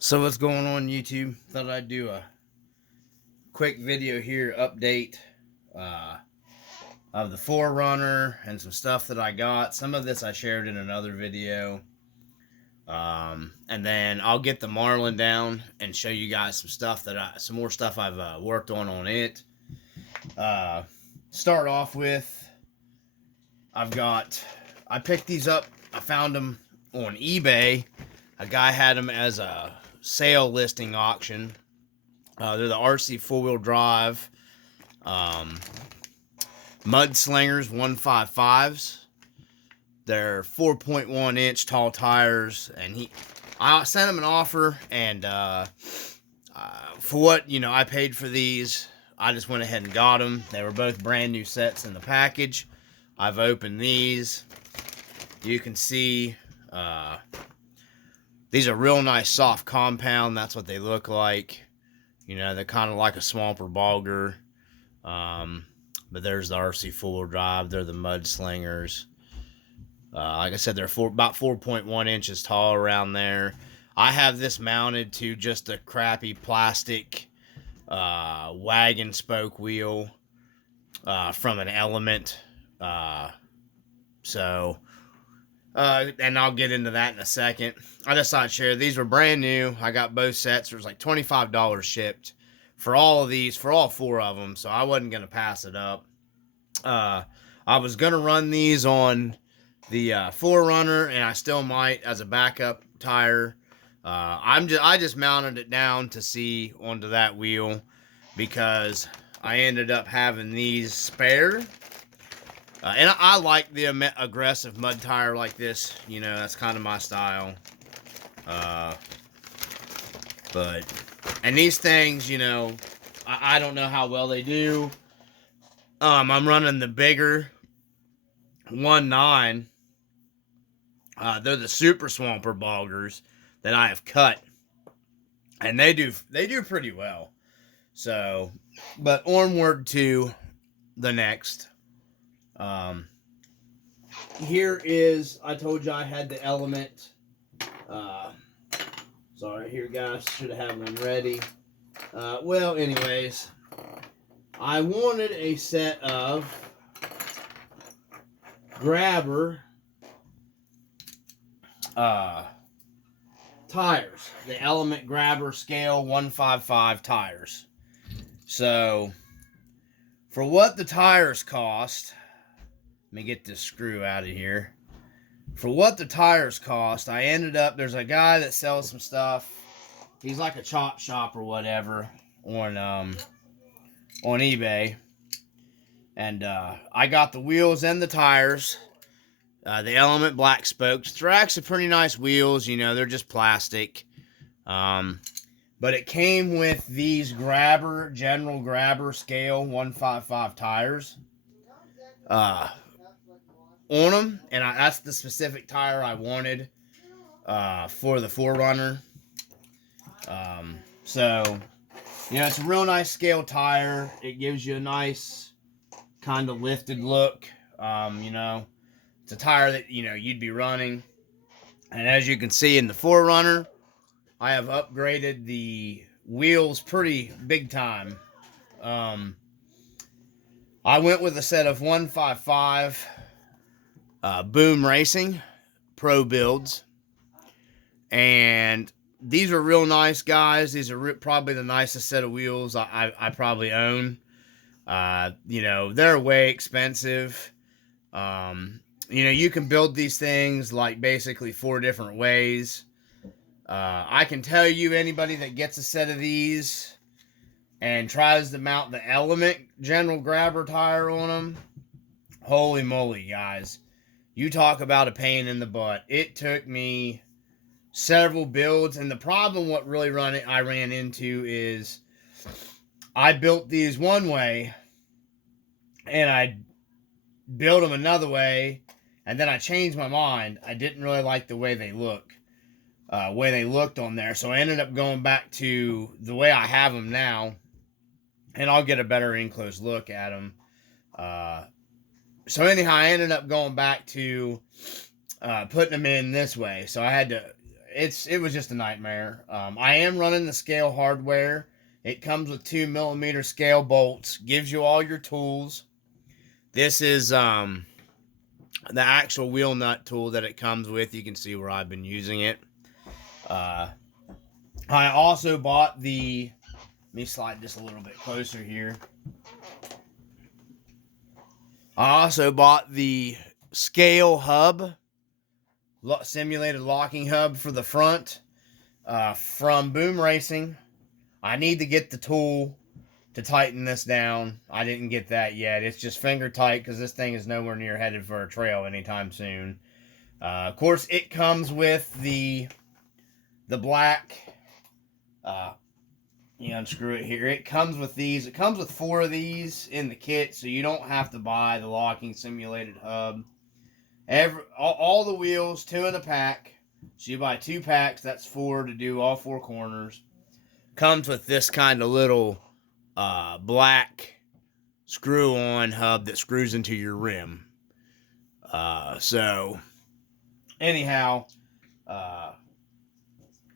So what's going on YouTube? Thought I'd do a quick video here update uh, of the 4runner and some stuff that I got. Some of this I shared in another video. And then I'll get the Marlin down and show you guys some more stuff I've worked on it. Start off with, I picked these up. I found them on eBay. A guy had them as a sale listing auction. They're the Rc4wd drive Mudslingers 155s. They're 4.1 inch tall tires, and I sent him an offer, and for what I paid for these, I just went ahead and got them. They were both brand new sets in the package. I've opened these. You can see these are real nice soft compound. That's what they look like. They're kind of like a swamper bogger. But there's the Rc4wd drive. They're the Mudslingers. Like I said, they're about 4.1 inches tall around there. I have this mounted to just a crappy plastic wagon spoke wheel from an Element. And I'll get into that in a second. I just thought I'd share. These were brand new. I got both sets. There was like $25 shipped for all of these, for all four of them, so I wasn't going to pass it up. I was going to run these on the 4runner, and I still might as a backup tire. I just mounted it down to see onto that wheel because I ended up having these spare. And I like the aggressive mud tire like this. That's kind of my style. And these things, I don't know how well they do. I'm running the bigger 1.9. They're the super swamper boggers that I have cut, and they do pretty well. So, but onward to the next. Here is, I told you I had the Element. Sorry, here guys, should have had one ready. Well, anyways, I wanted a set of grabber tires, the Element grabber scale 155 tires. So, for what the tires cost, let me get this screw out of here. For what the tires cost, I ended up, there's a guy that sells some stuff. He's like a chop shop or whatever on eBay. And I got the wheels and the tires. The Element black spokes. They're actually pretty nice wheels. They're just plastic. But it came with these general grabber scale 155 tires on them, and that's the specific tire I wanted for the 4runner. So it's a real nice scale tire. It gives you a nice kind of lifted look. It's a tire that you'd be running, and as you can see in the 4runner, I have upgraded the wheels pretty big time. I went with a set of 155 Boom Racing Pro builds, and these are real nice, guys. These are probably the nicest set of wheels I probably own. They're way expensive. You can build these things like basically 4 different ways. I can tell you, anybody that gets a set of these and tries to mount the Element general grabber tire on them, holy moly, guys. You talk about a pain in the butt. It took me several builds, and the problem I ran into is I built these one way, and I built them another way, and then I changed my mind. I didn't really like the way they looked on there, so I ended up going back to the way I have them now, and I'll get a better in-close look at them. So anyhow, I ended up going back to putting them in this way. So I had to it was just a nightmare. I am running the scale hardware. It comes with 2mm scale bolts. Gives you all your tools. This is the actual wheel nut tool that it comes with. You can see where I've been using it. I also bought the. Let me slide this a little bit closer here. I also bought the scale hub, simulated locking hub for the front from Boom Racing. I need to get the tool to tighten this down. I didn't get that yet. It's just finger tight because this thing is nowhere near headed for a trail anytime soon. Of course, it comes with the black. You unscrew it here. It comes with these. It comes with 4 of these in the kit, so you don't have to buy the locking simulated hub. All the wheels, 2 in a pack. So you buy 2 packs. That's 4 to do all 4 corners. Comes with this kind of little black screw-on hub that screws into your rim. So anyhow,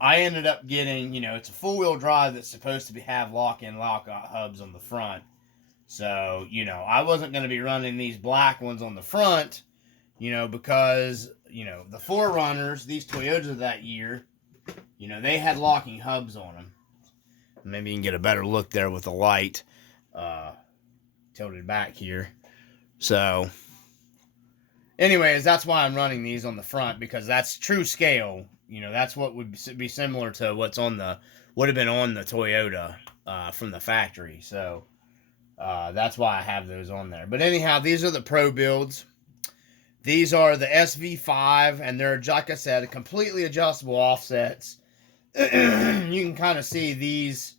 I ended up getting, it's a full-wheel drive that's supposed to have lock-in, lock-out hubs on the front. So, I wasn't going to be running these black ones on the front, because, the 4runners, these Toyotas of that year, they had locking hubs on them. Maybe you can get a better look there with the light tilted back here. So, anyways, that's why I'm running these on the front, because that's true scale. That's what would be similar to would have been on the Toyota from the factory. So that's why I have those on there. But anyhow, these are the pro builds. These are the SV5, and they're, like I said, completely adjustable offsets. You can kind of see these.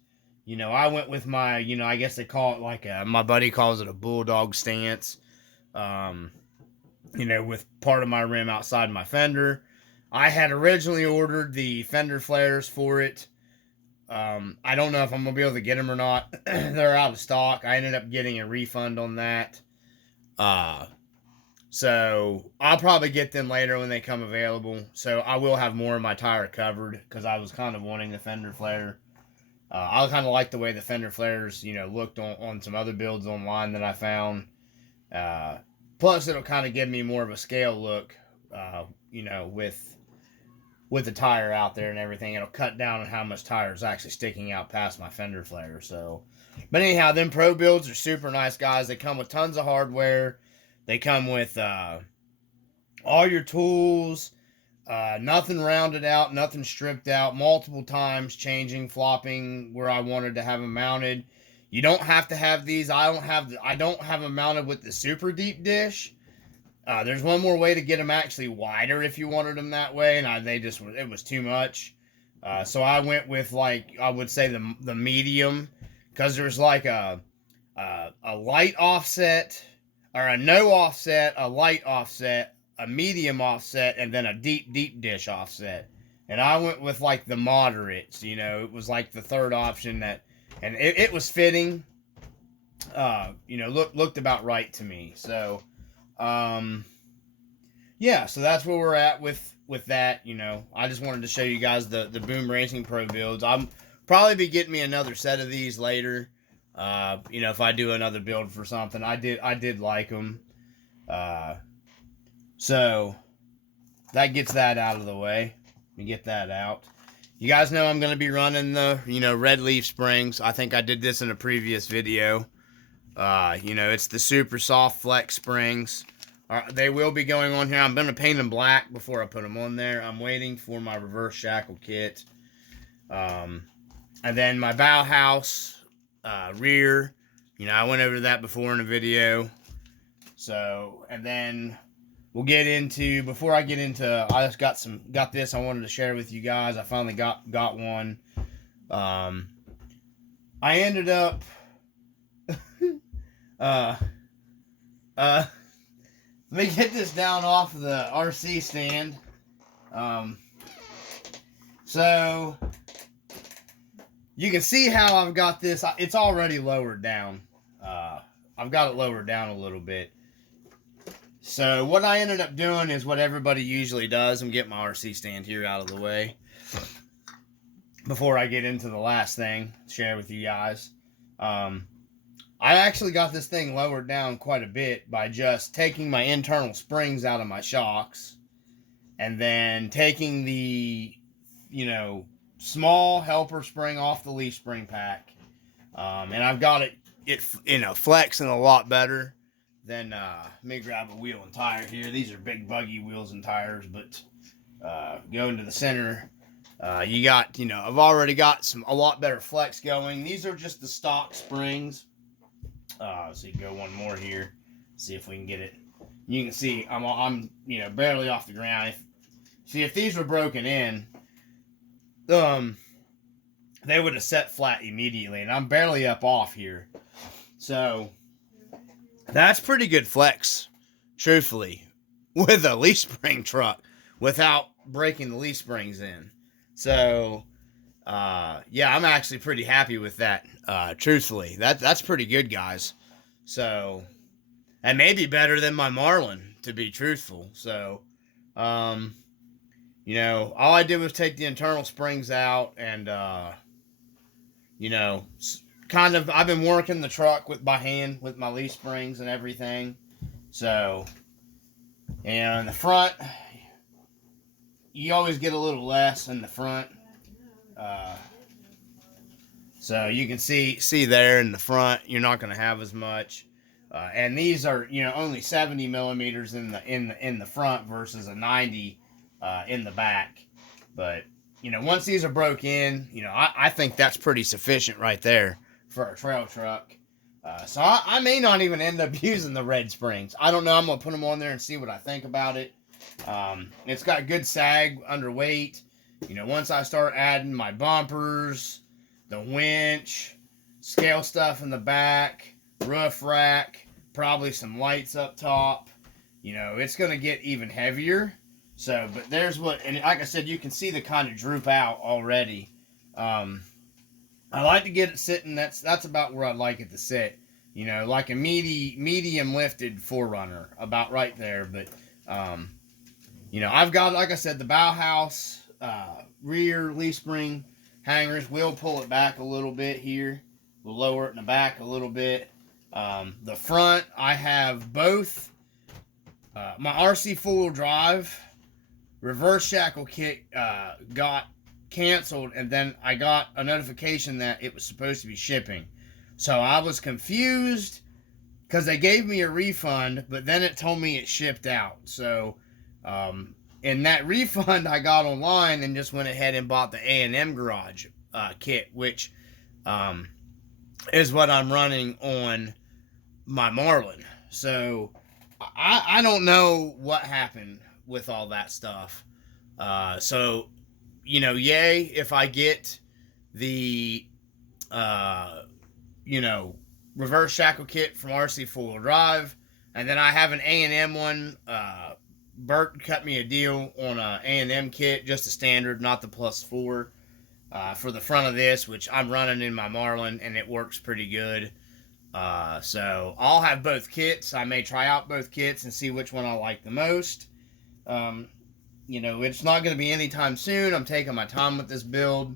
I went with my, I guess they call it like my buddy calls it a bulldog stance. With part of my rim outside my fender. I had originally ordered the fender flares for it. I don't know if I'm going to be able to get them or not. They're out of stock. I ended up getting a refund on that. So I'll probably get them later when they come available. So I will have more of my tire covered because I was kind of wanting the fender flare. I kind of like the way the fender flares, looked on some other builds online that I found. Plus, it'll kind of give me more of a scale look, with the tire out there and everything. It'll cut down on how much tire is actually sticking out past my fender flare. So, but anyhow, them pro builds are super nice, guys. They come with tons of hardware. They come with all your tools, nothing rounded out, nothing stripped out, multiple times changing, flopping where I wanted to have them mounted. You don't have to have these. I don't have them mounted with the super deep dish. There's one more way to get them actually wider if you wanted them that way, and it was too much. So I went with, like, I would say the medium, because there's like a light offset, or a no offset, a light offset, a medium offset, and then a deep dish offset. And I went with like the moderates, it was like the third option and it was fitting, looked about right to me. So, yeah, so that's where we're at with that. I just wanted to show you guys the Boom Racing Pro builds. I'm probably be getting me another set of these later. If I do another build for something, I did like them. So that gets that out of the way. Let me get that out. You guys know I'm going to be running the, red leaf springs. I think I did this in a previous video. It's the super soft flex springs. They will be going on here. I'm going to paint them black before I put them on there. I'm waiting for my reverse shackle kit. And then my Bauhaus rear. I went over that before in a video. So, and then we'll get into, before I get into, I just got this I wanted to share with you guys. I finally got one. I ended up let me get this down off the RC stand. So you can see how I've got this. It's already lowered down. I've got it lowered down a little bit. So what I ended up doing is what everybody usually does. I'm getting my RC stand here out of the way. before I get into the last thing to share with you guys. I actually got this thing lowered down quite a bit by just taking my internal springs out of my shocks and then taking the, small helper spring off the leaf spring pack. And I've got it flexing a lot better than, let me grab a wheel and tire here. These are big buggy wheels and tires, but going to the center, you got, I've already got a lot better flex going. These are just the stock springs. So you go one more here, see if we can get it. You can see I'm barely off the ground. If these were broken in, they would have set flat immediately, and I'm barely up off here. So that's pretty good flex, truthfully, with a leaf spring truck without breaking the leaf springs in. So yeah, I'm actually pretty happy with that. Truthfully, that's pretty good, guys. So, and maybe better than my Marlin, to be truthful. So, all I did was take the internal springs out, and kind of I've been working the truck by hand with my leaf springs and everything. So, and in the front, you always get a little less in the front. So you can see there in the front, you're not going to have as much. And these are, only 70 millimeters in the front versus a 90 in the back. But, once these are broke in, I think that's pretty sufficient right there for a trail truck. So I may not even end up using the red springs. I don't know. I'm going to put them on there and see what I think about it. It's got good sag underweight. Once I start adding my bumpers, the winch, scale stuff in the back, roof rack, probably some lights up top, it's going to get even heavier. So, but there's and like I said, you can see the kind of droop out already. I like to get it sitting, that's about where I'd like it to sit. Like a medium lifted 4runner, about right there. But, I've got, like I said, the Bauhaus rear leaf spring hangers. We'll pull it back a little bit here. We'll lower it in the back a little bit. The front, I have both my Rc4wd drive reverse shackle kit got canceled, and then I got a notification that it was supposed to be shipping. So I was confused because they gave me a refund, but then it told me it shipped out. So in that refund, I got online and just went ahead and bought the A&M Garage kit, which is what I'm running on my Marlin. So I don't know what happened with all that stuff. So, yay if I get the, reverse shackle kit from Rc4wd drive, and then I have an A&M one. Bert cut me a deal on a A&M kit, just a standard, not the +4, for the front of this, which I'm running in my Marlin, and it works pretty good. So I'll have both kits. I may try out both kits and see which one I like the most. It's not going to be anytime soon. I'm taking my time with this build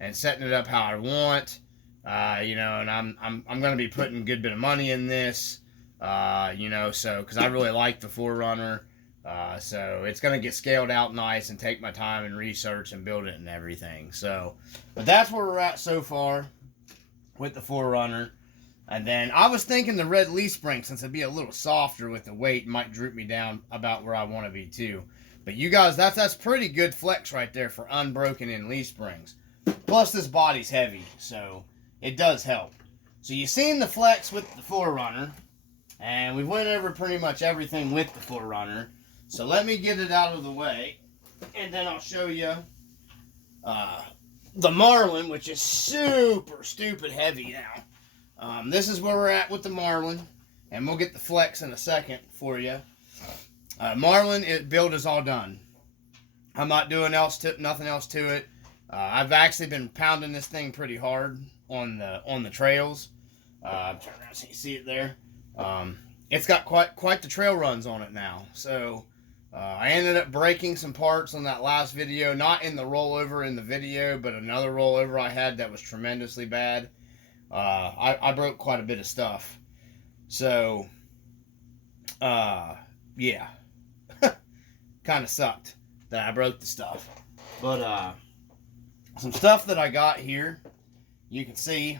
and setting it up how I want. And I'm going to be putting a good bit of money in this. So because I really like the 4runner. So it's going to get scaled out nice and take my time and research and build it and everything. So, but that's where we're at so far with the 4runner. And then I was thinking the red leaf spring, since it'd be a little softer with the weight, might droop me down about where I want to be too. But you guys, that's pretty good flex right there for unbroken in leaf springs. Plus this body's heavy, so it does help. So you've seen the flex with the 4runner, and we went over pretty much everything with the 4runner. So let me get it out of the way, and then I'll show you the Marlin, which is super stupid heavy now. This is where we're at with the Marlin, and we'll get the flex in a second for you. Marlin, build is all done. I'm not doing nothing else to it. I've actually been pounding this thing pretty hard on the trails. Turn around so you see it there. It's got quite the trail runs on it now. So I ended up breaking some parts on that last video, not in the rollover in the video, but another rollover I had that was tremendously bad. I broke quite a bit of stuff. So, yeah, kind of sucked that I broke the stuff. But, some stuff that I got here, you can see,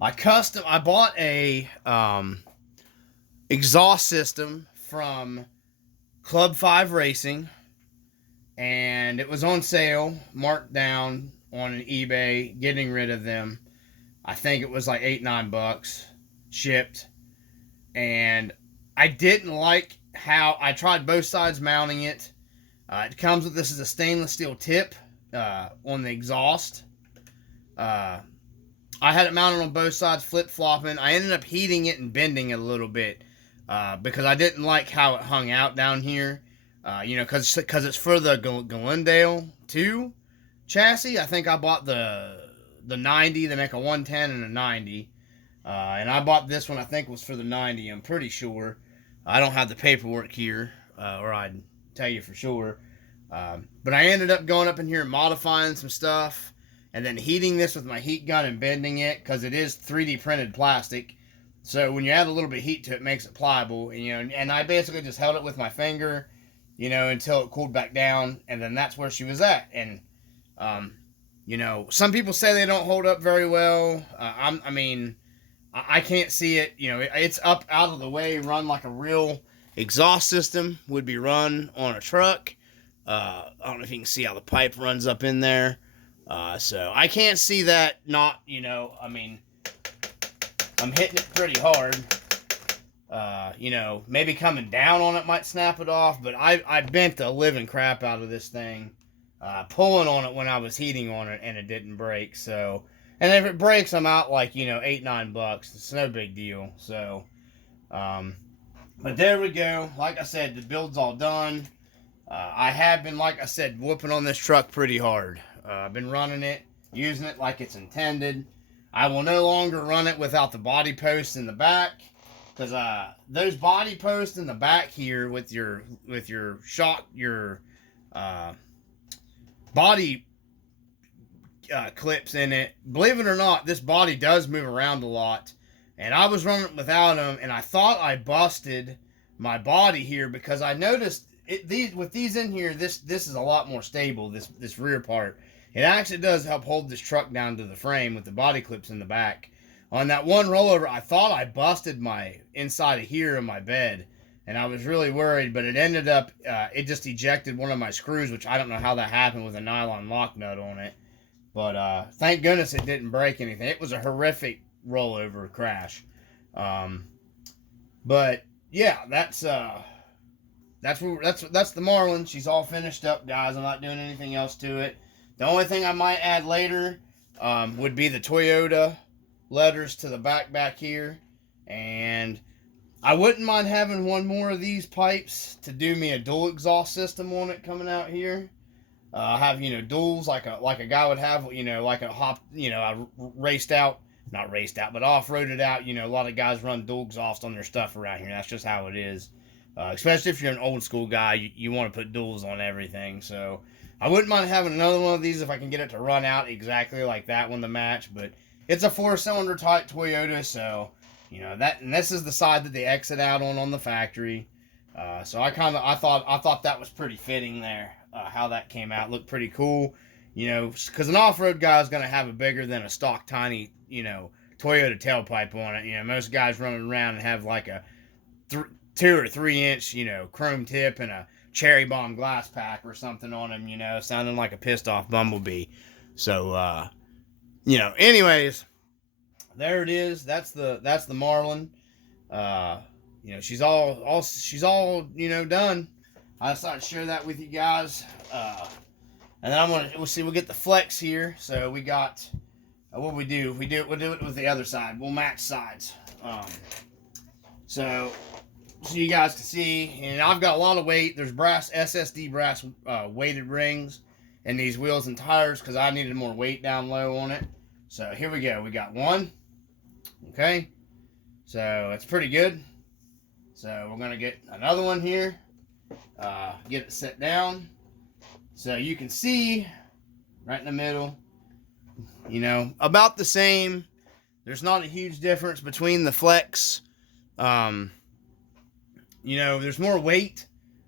I bought a, exhaust system from Club 5 Racing, and it was on sale, marked down on eBay, getting rid of them. I think it was like $8-9 shipped, and I didn't like how I tried both sides mounting it. It comes with, this is a stainless steel tip on the exhaust. I had it mounted on both sides, flip-flopping. I ended up heating it and bending it a little bit because I didn't like how it hung out down here. Because it's for the Glendale 2 chassis. I think I bought the 90. They make a 110 and a 90. And I bought this one, I think was for the 90. I'm pretty sure. I don't have the paperwork here, or I'd tell you for sure. But I ended up going up in here and modifying some stuff, and then heating this with my heat gun and bending it, because it is 3D printed plastic. So when you add a little bit of heat to it, it makes it pliable. And I basically just held it with my finger, until it cooled back down, and then that's where she was at. And, some people say they don't hold up very well. I can't see it. It's up out of the way, run like a real exhaust system would be run on a truck. I don't know if you can see how the pipe runs up in there. So I can't see that not, I'm hitting it pretty hard. Maybe coming down on it might snap it off, but I bent the living crap out of this thing, pulling on it when I was heating on it, and it didn't break. So, and if it breaks, I'm out like, $8-9. It's no big deal. So, but there we go. Like I said, the build's all done. I have been, like I said, whooping on this truck pretty hard. I've been running it, using it like it's intended. I will no longer run it without the body posts in the back, because those body posts in the back here with your body clips in it, believe it or not, this body does move around a lot, and I was running it without them, and I thought I busted my body here, because I noticed with these in here, this is a lot more stable, this rear part. It actually does help hold this truck down to the frame with the body clips in the back. On that one rollover, I thought I busted my inside of here in my bed, and I was really worried, but it ended up, it just ejected one of my screws, which I don't know how that happened with a nylon lock nut on it. But thank goodness it didn't break anything. It was a horrific rollover crash. But yeah, that's the Marlin. She's all finished up, guys. I'm not doing anything else to it. The only thing I might add later would be the Toyota letters to the back here, and I wouldn't mind having one more of these pipes to do me a dual exhaust system on it coming out here. Have duals like a guy would have, like a hop, I raced out, not raced out, but off-roaded out. A lot of guys run dual exhaust on their stuff around here. That's just how it is. Especially if you're an old school guy, you want to put duals on everything. So I wouldn't mind having another one of these if I can get it to run out exactly like that one to match. But it's a 4-cylinder type Toyota, so and this is the side that they exit out on the factory. So I thought that was pretty fitting there. How that came out looked pretty cool. Because an off-road guy is going to have a bigger than a stock tiny Toyota tailpipe on it. Most guys running around and have like a 2 or 3 inch chrome tip and a cherry bomb glass pack or something on them, sounding like a pissed off bumblebee. So anyways, there it is. That's the Marlin. She's all done. I decided to share that with you guys. And then we'll get the flex here. So we got what we do. We'll do it with the other side. We'll match sides. So you guys can see, and I've got a lot of weight. There's SSD brass weighted rings in these wheels and tires because I needed more weight down low on it. So here we go. We got one. Okay. So it's pretty good. So we're going to get another one here. get it set down so you can see right in the middle, you know, about the same. There's not a huge difference between the flex. You know, there's more weight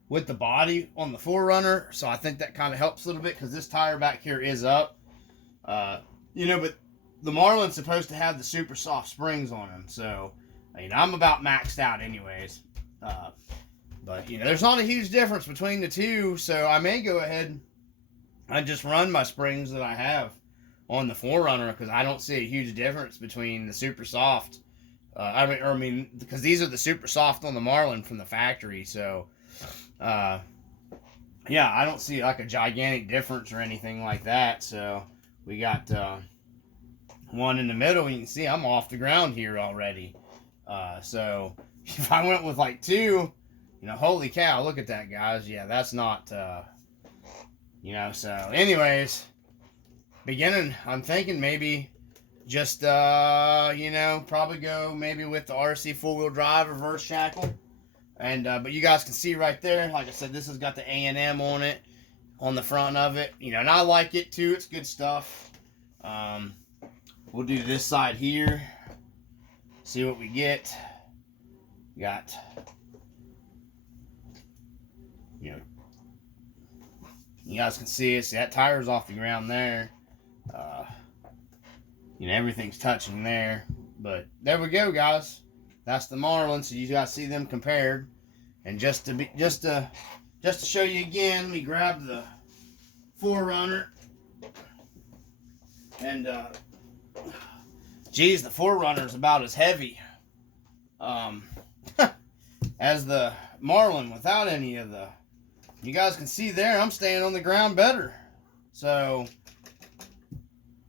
with the body on the 4runner, so I think that kind of helps a little bit because this tire back here is up. You know, but the Marlin's supposed to have the super soft springs on them, so you know, I'm about maxed out anyways. But you know, there's not a huge difference between the two, so I may go ahead and just run my springs that I have on the 4runner because I don't see a huge difference between the super soft. I mean, because these are the super soft on the Marlin from the factory, so yeah, I don't see like a gigantic difference or anything like that. So we got one in the middle, and you can see I'm off the ground here already. So if I went with like two, you know, holy cow, look at that, guys. Yeah, that's not, you know, so anyways, beginning, I'm thinking maybe just, you know, probably go maybe with the RC 4-wheel drive reverse shackle. And, but you guys can see right there, like I said, this has got the A&M on it, on the front of it. You know, and I like it too. It's good stuff. We'll do this side here. See what we get. Got, you know, you guys can see it. See, that tire's off the ground there. You know, everything's touching there. But there we go, guys. That's the Marlin, so you guys see them compared. And just to show you again, let me grab the 4runner. And geez, the 4runner is about as heavy as the Marlin without any of the. You guys can see there, I'm staying on the ground better. So,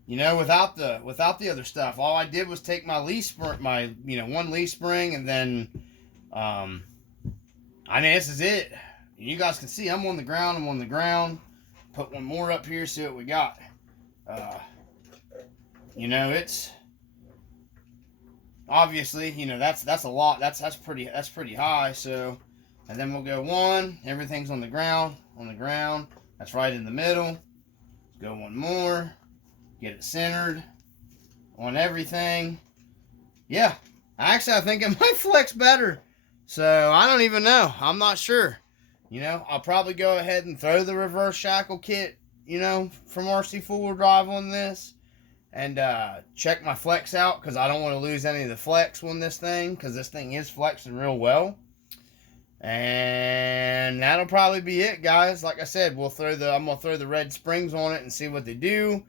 you know, without the other stuff, all I did was take my leaf spring, one leaf spring, and then, I mean, this is it. You guys can see I'm on the ground. I'm on the ground. Put one more up here. See what we got. You know, it's obviously, you know, that's a lot. That's pretty high. So, and then we'll go one. Everything's on the ground. On the ground. That's right in the middle. Go one more. Get it centered on everything. Yeah. Actually, I think it might flex better. So, I don't even know. I'm not sure. You know, I'll probably go ahead and throw the reverse shackle kit, you know, from Rc4wd drive on this. And check my flex out because I don't want to lose any of the flex on this thing because this thing is flexing real well. And that'll probably be it, guys. Like I said, I'm gonna throw the red springs on it and see what they do.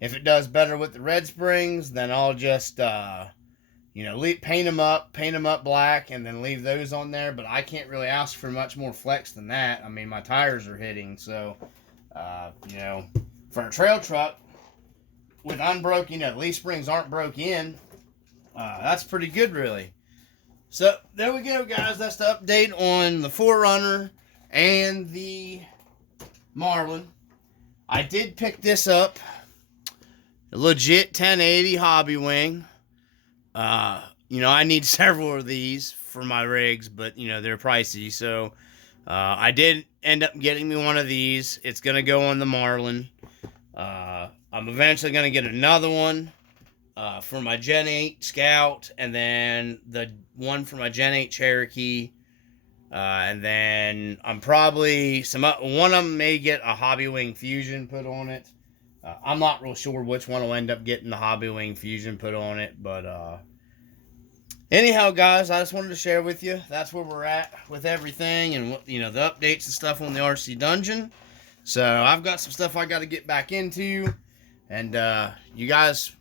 If it does better with the red springs, then I'll just you know, paint them up black, and then leave those on there. But I can't really ask for much more flex than that. I mean, my tires are hitting, so you know, for a trail truck with unbroken, you know, leaf springs aren't broke in. That's pretty good, really. So there we go, guys. That's the update on the 4runner and the Marlin. I did pick this up, a legit 1080 hobby wing. You know, I need several of these for my rigs, but you know, they're pricey. So I did end up getting me one of these. It's gonna go on the Marlin. I'm eventually gonna get another one for my Gen 8 Scout, and then the one for my Gen 8 Cherokee, and then I'm probably one of them may get a Hobby Wing Fusion put on it. I'm not real sure which one will end up getting the Hobby Wing Fusion put on it, but anyhow, guys, I just wanted to share with you that's where we're at with everything, and you know, the updates and stuff on the RC Dungeon. So I've got some stuff I got to get back into, and you guys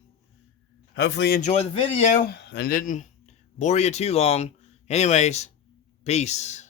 hopefully enjoy the video and didn't bore you too long. Anyways, peace.